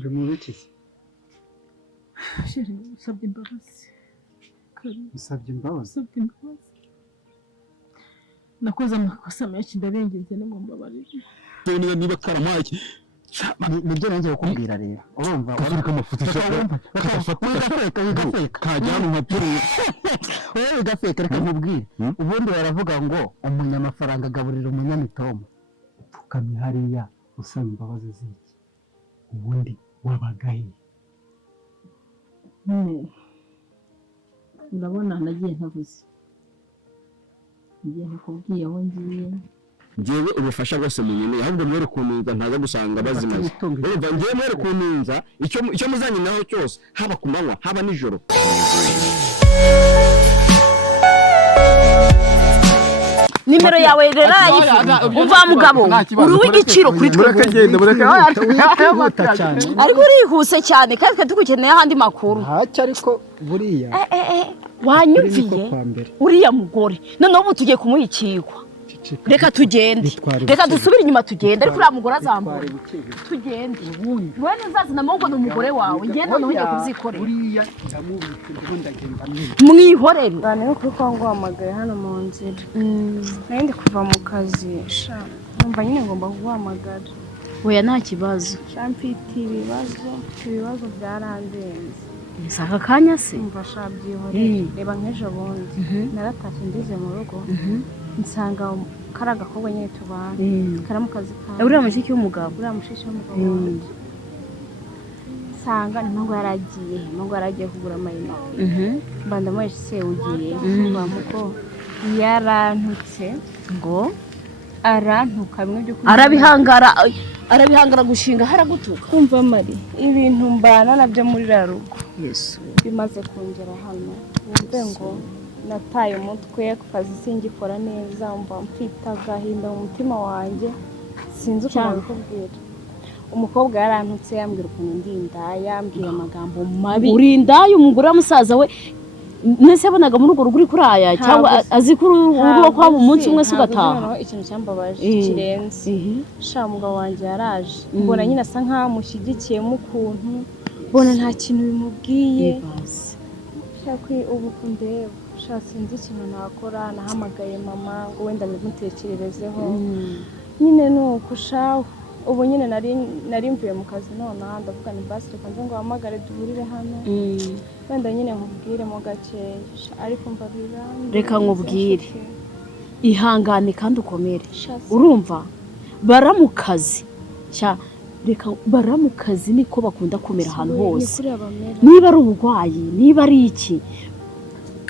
uri mu biki sheri usabye imbabazi usabye imbabazi nakoze amakosa menshi ndabinginze no mumbabarire niba karamaye nibyo nanjye bakubwira rero urumva ariko amafuti kajyana nkaturiye wowe bigafeka reka nkubwire ubundi baravuga ngo umunyamafaranga agaburira umunyamitomo pfukamye hariya usaba imbabazi z'iki ubundi wabagaye urabona nagiye ntavuze ngiye nakubwiye aho ngiye ngewe ubufasha bwose munyene ahubwo mwere kununza ntaza gusanga bazimaze urumva ngewe mwere kununza icyo muzanye naho cyose haba ku manywa haba nijoro nimero yawe rero umva mugabo uri w'igiciro kuri twe ariko urihuse cyane kandi twe tugukeneye ahandi makuru ntacyo ariko buriya wanyumviye uriya mugore noneho ubu tugiye kumwikirwa reka tugende reka dusubire inyuma tugende ariko uriya mugore azambura tugende wowe ntuzazana amaboko ni umugore wawe ngende noneho ugiye kubyikorera buriya ndamubitse ndimo ndagenda mwihorere bane kuri kwa nguhamagaye hano mu nzira nari ndi kuva mu kazi numva nyine ngomba kuguhamagara oya nta kibazo mfite ibibazo byarandenze aka kanya se umva byihorere reba nk'ejo bundi naratashye ngeze mu rugo nsanga kari agakobwa nyine tubana kari mu kazi kawe uriya mushiki w'umugabo wanjye nsanga ntabwo yaragiye kugura amayinite mba ndamuheshe se ugiye muko yarantutse ngo arantuka bimwe byo arabihangara gushinga haragutuka kumva mari ibintu mbana nabyo muri rarugo Yesu bimaze kongera hano wumve ngo nataye umutwe ku kazi singikora neza umva mfite agahinda mu mutima wanjye sinzi uko nabikubwira umukobwa yarantutse yambwira ukuntu ndinda yambwiye amagambo mabi urindaye umugore wa musaza we nese yabonaga muri urwo ruguri kuri aya cyangwa azi ko urugo kwabo umunsi umwe se ugataha ikintu cyambabaje kirenze sha mugabo wanjye yaraje mbona nyine asa nkaho amushyigikiyemo ukuntu mbona nta kintu bimubwiye ubu kundeba sinzi ikintu nakora nahamagaye mama ngo wenda bimutekererezeho nyine nuko shaho ubu nyine nari mvuye mu kazi none ndavuga ni basi reka nze ngo uhamagare duhurire hano wenda nyine nkubwiremo gakeya ariko mbarira reka nkubwire ihangane kandi ukomere urumva baramukazi baramukazi niko bakunda kumera ahantu hose niba ari uburwayi niba ari iki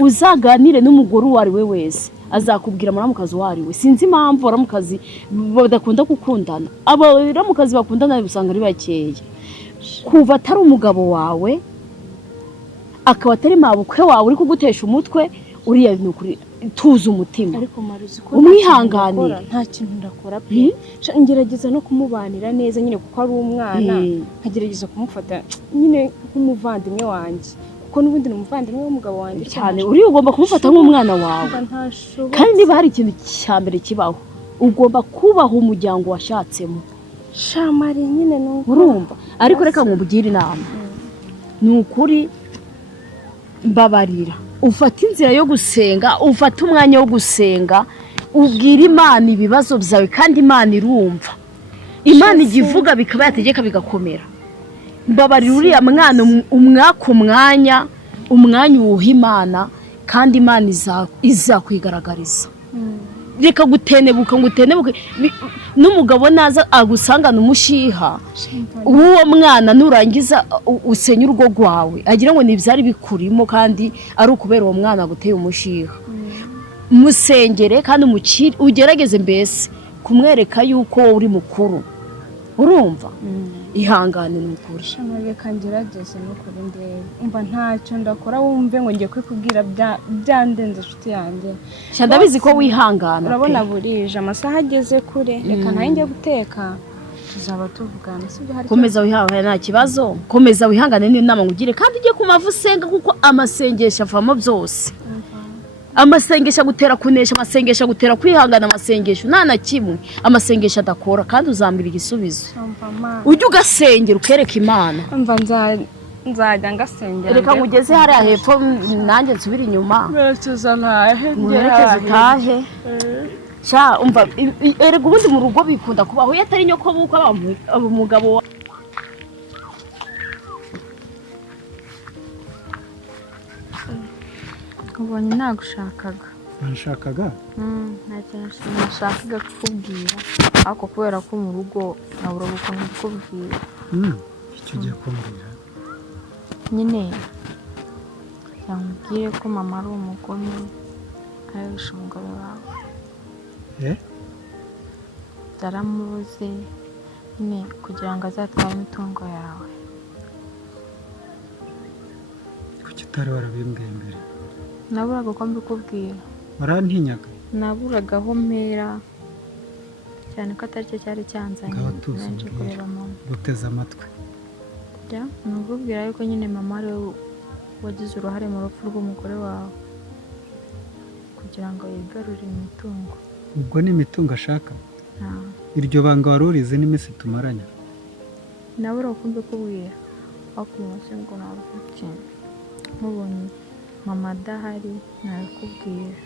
uzaganire n'umugore uwo ari we wese azakubwira muramukazi uwo ari we sinzi impamvu baramukazi badakunda gukundana abaramukazi bakundana usanga ari bakeya kuva atari umugabo wawe akaba atari mabukwe wawe uri kugutesha umutwe uriya ni ukuri tuza umutima umwihanganira nta kintu ndakora pe ngerageza no kumubanira neza nyine kuko ari umwana nkagerageza kumufata nyine nk'umuvandimwe wanjye kuko n'ubundi ni umuvandimwe w'umugabo wanjye cyane uri ugomba kumufata nk'umwana wawe kandi niba hari ikintu cya mbere kibaho ugomba kubaha umuryango washatsemo shamari nyine urumva ariko reka nkubwire inama ni ukuri mbabarira ufata inzira yo gusenga ufata umwanya wo gusenga ubwira Imana ibibazo byawe kandi Imana irumva Imana igivuga bikaba yategeka bigakomera mbabarira uriya mwana umwaka umwanya uwuha Imana kandi Imana izakwigaragariza reka gutenebuka n'umugabo naza agusangana umushiha uwo mwana nurangiza usenya urugo rwawe agira ngo nibyari bikurimo kandi ari ukubera uwo mwana guteye umushiha musengere kandi ugerageze mbese kumwereka yuko uri mukuru urumva ihangane n'ukuri reka ngerageze n'ukuri ndebe umva ntacyo ndakora wumve ngo ngiye kwikubwira byandenze inshuti yanjye ndabizi ko wihangana urabona burije amasaha ageze kure reka ntajye guteka tuzaba tuvugana sibyo hari komeza wihangane nta kibazo komeza wihangane n'inama ngugire kandi ujye ku mavu usenga kuko amasengesho avamo byose amasengesho agutera kunesha, amasengesho agutera kwihangana, amasengesho nta na kimwe amasengesho adakora, kandi uzambira igisubizo. Ujye ugasengera ukereka Imana. Umva nzajya ngasengera. Reka ngugeze hariya hepfo nanjye nsubire inyuma. Merekeza ntahe. Mwerekeze utahe. Sha umva erega ubundi mu rugo bikunda kubaho yatari nyoko buko umugabo ubonye nagushakaga. Wanshakaga? Nashakaga kukubwira ariko kubera ko mu rugo nabura ukuntu kukubwira. Icyo ugiye kumbwira nyine yambwiye ko mama ari umugome arisha umugore wawe. Yaramubuze nyine kugira ngo azatware imitungo yawe. Kuki utari warabimbwiye mbere? Naburaga ko mbikubwira. Warantinyaga? Naburaga aho mpera cyane ko atari cyo cyari cyanzanye. Nje kureba mama. Guteza amatwi. Nubwira yuko nyine mama ari wagize uruhare mu rupfu rw'umugore wawe kugira ngo yigarurire imitungo. Ubwo ni imitungo ashaka? Iryo banga wari urizi n'iminsi tumaranye? Nabura ko mbikubwira ariko umunsi ngo naruhuke mubonye mama adahari nabikubwira.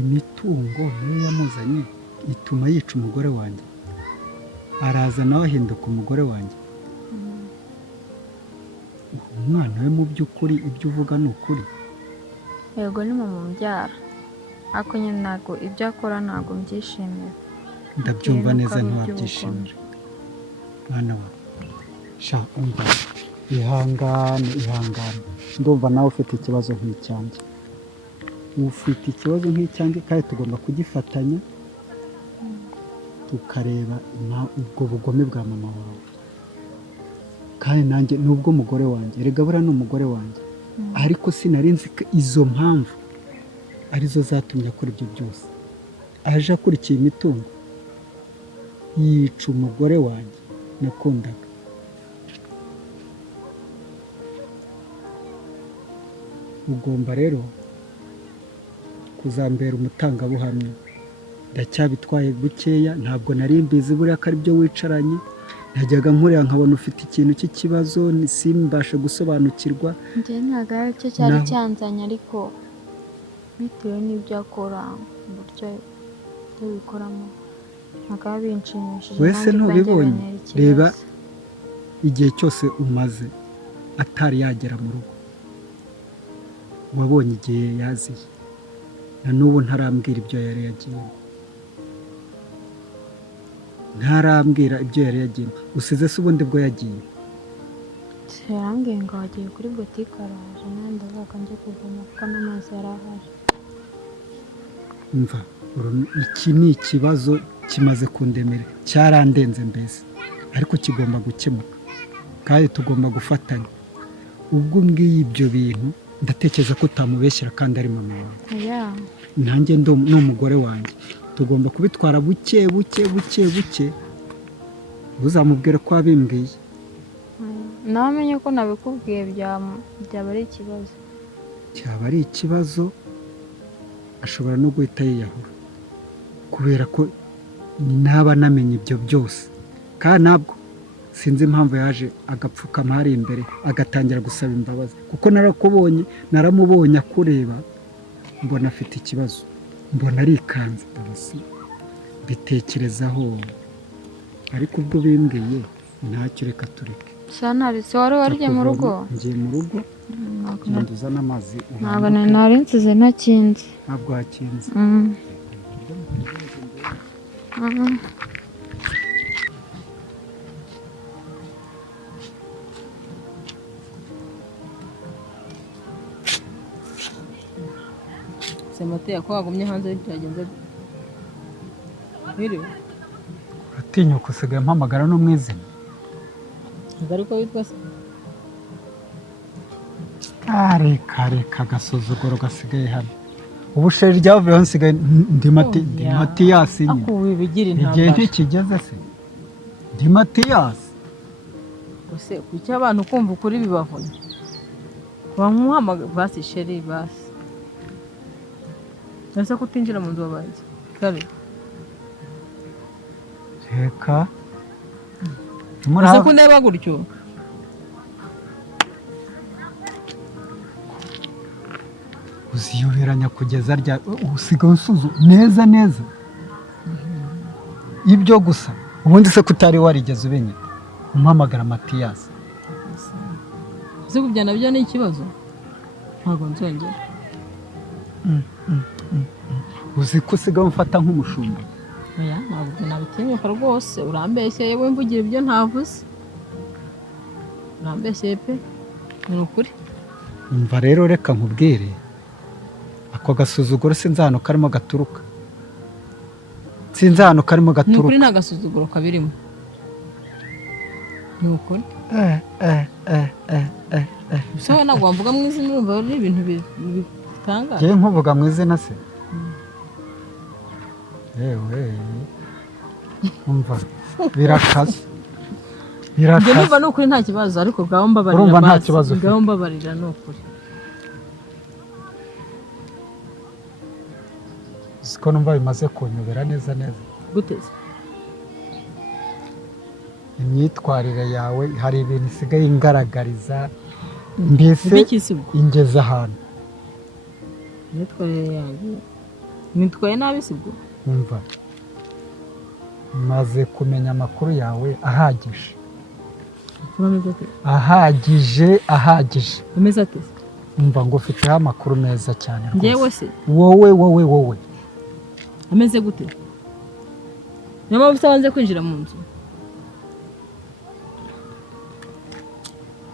Imitungo niyo yamuzanye ituma yica umugore wanjye, araza nawe ahinduka umugore wanjye. Umwana we mu by'ukuri ibyo uvuga ni ukuri? Yego ni mama umbyara ariko nyine ntabwo ibyo akora ntabwo mbyishimira. Ndabyumva neza ntiwabyishimira mwana wawe. Sha umva ihangane ndumva nawe ufite ikibazo nk'icyanjye. Ufite ikibazo nk'icyanjye kandi tugomba kugifatanya tukareba ubwo bugome bwa mama wawe. Kandi nanjye nubwo umugore wanjye erega buriya ni umugore wanjye, ariko sinari nzi ko izo mpamvu arizo zatumye akora ibyo byose. Aje akurikiye imitungo yica umugore wanjye nakundaga. Ugomba rero kuzambera umutangabuhamya. Ndacyabitwaye bukeya, ntabwo nari mbizi buriya ko ari byo wicaranye. Najyaga nkureba nkabona ufite ikintu cy'ikibazo simbashe gusobanukirwa. Njye ntabwo ari cyo cyari cyanzanye ariko bitewe n'ibyo akora uburyo bikoramo ntabwo binshimishije. Wese ntubibonye? Reba igihe cyose umaze atari yagera mu rugo, wabonye igihe yaziye, na n'ubu ntarambwira ibyo yari yagiyemo. Ntarambwira ibyo yari yagiyemo. Usize se ubundi bwo yagiye? Yarambwiye ngo wagiye kuri botike araje nanjye ndavuga njye kuvoma kuko n'amazi yari ahari. Umva iki ni ikibazo kimaze kundemera, cyarandenze mbese, ariko kigomba gukemuka kandi tugomba gufatanya. Ubwo umbwiye ibyo bintu ndatekereza ko utamubeshyira kandi ari mama wawe. Nanjye ni umugore wanjye, tugomba kubitwara buke uzamubwira ko wabimbwiye. Nawe amenye ko nabikubwiye byaba ari ikibazo. Cyaba ari ikibazo, ashobora no guhita yiyahura kubera ko naba namenye ibyo byose. Kandi ntabwo sinzi impamvu yaje agapfukama hari imbere agatangira gusaba imbabazi, kuko naramubonye akureba mbona afite ikibazo, mbona arikanze bitekerezaho. Ariko ubwo bimbwiye ntacyo, reka tureke. Sanaritse wari warye mu rugo? Ngiye mu rugo ngenda uzana amazi. Ntabwo nari nsize ntakinze. Ntabwo hakinze. Semateye ko wagumye hanze byagenze biriwe. Uratinyuka usigaye mpamagara no mwizina? Ariko witwa se? Reka agasuzuguro gasigaye hano. Ubusheri ryavuyeho nsigaye ndi Matiyasi nyine. Akuwe bigira intambara. Igihe ntikigeze se? Ndi Matiyasi. Use kuki abantu kumva ukuri bibavunye? wamuhamagara basi sheri basi ese kutinjira mu nzu wabanze kare reka ese kundeba gutyo uziyoberanya kugeza rya usigaye usuzu neza neza ibyo gusa ubundi se kutari warigeze ubenya umuhamagara Matiyasi ese kubyana byo ni ikibazo ntabwo nzongera uzi ko usigaye umfata nk'umushumba oya ntabwo nabitinyuka rwose urambeshye yewe mvugira ibyo ntavuze urambeshye pe ni ukuri umva rero reka nkubwire ako gasuzuguro sinzi ahantu karimo gaturuka ni ukuri nta gasuzuguro kabirimo ni ukuri so we ntabwo wamvuga mu izina urumva ari ibintu bitangaje ngewe nkuvuga mu izina se yewe umva birakaze njye numva ni ukuri nta kibazo ariko bwaho mbabarira urumva nta kibazo bwaho mbabarira ni ukuri siko numva bimaze kunyobera neza neza guteze imyitwarire yawe hari ibintu isigaye ingaragariza mbese ingeze ahantu imyitwarire yanjye nitwaye nabi sibwo umva maze kumenya amakuru yawe ahagije ahagije umeze ate umva ngo ufiteho amakuru meza cyane rwose ngewe se wowe ameze gute niyo mpamvu utabanze kwinjira mu nzu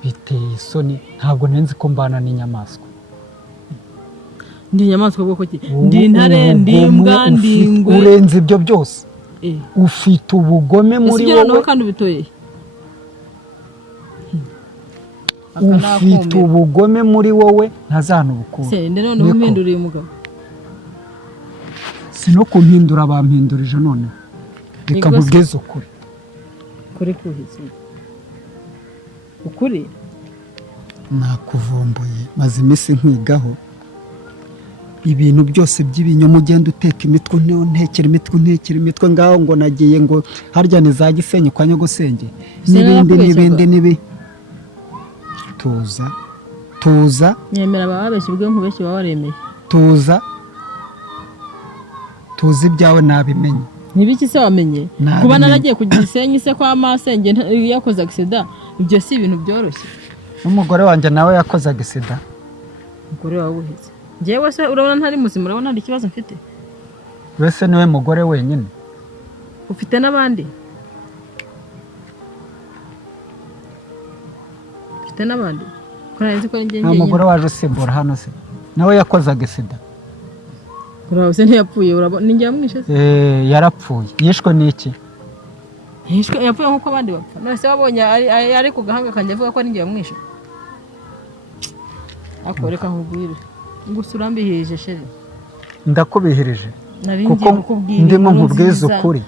biteye isoni ntabwo nzi ko mbana n'inyamaswa ndi inyamaswa bwoko ki ndi intare ndi imbwa ndi ingwe urenze ibyo byose ufite ubugome muri wowe kandi ubitoye ufite ubugome muri wowe ntazana ubukuru se nde none umpinduriye umugabo sino kumpindura bampindurije none reka nkubwize ukuri kuri kuhize ukuri nakuvumbuye maze iminsi nkwigaho ibintu byose by'ibinyoma ugenda uteka imitwe ntekera imitwe ngaho ngo nagiye ngo harya ni za Gisenyi kwa Nyogosenge n'ibindi tuza nyemera bababeshye ubwe nkubeshye wawaremeye tuzi ibyawe nabimenye nibiki se wamenye kuba naragiye ku Gisenyi se kwa Masenge yakoze accident ibyo si ibintu byoroshye n'umugore wanjye nawe yakoze accident umugore wawe uhize njyewe se urabona ntari muzima urabona hari ikibazo mfite wese niwe mugore wenyine ufite n'abandi ko nari nzi ko njye nta mugore waje usimbura hano se nawe yakoze accident uraho se ntiyapfuye urabona ninjye yamwishe se yarapfuye yishwe n'iki yapfuye nk'uko abandi bapfa none se wabonye ari ku gahanga kanjye avuga ko ari njye yamwishe ako reka nkubwire gusa urambihirije sheri ndakubihirije nari kuko ndimo nkubwiza ukuri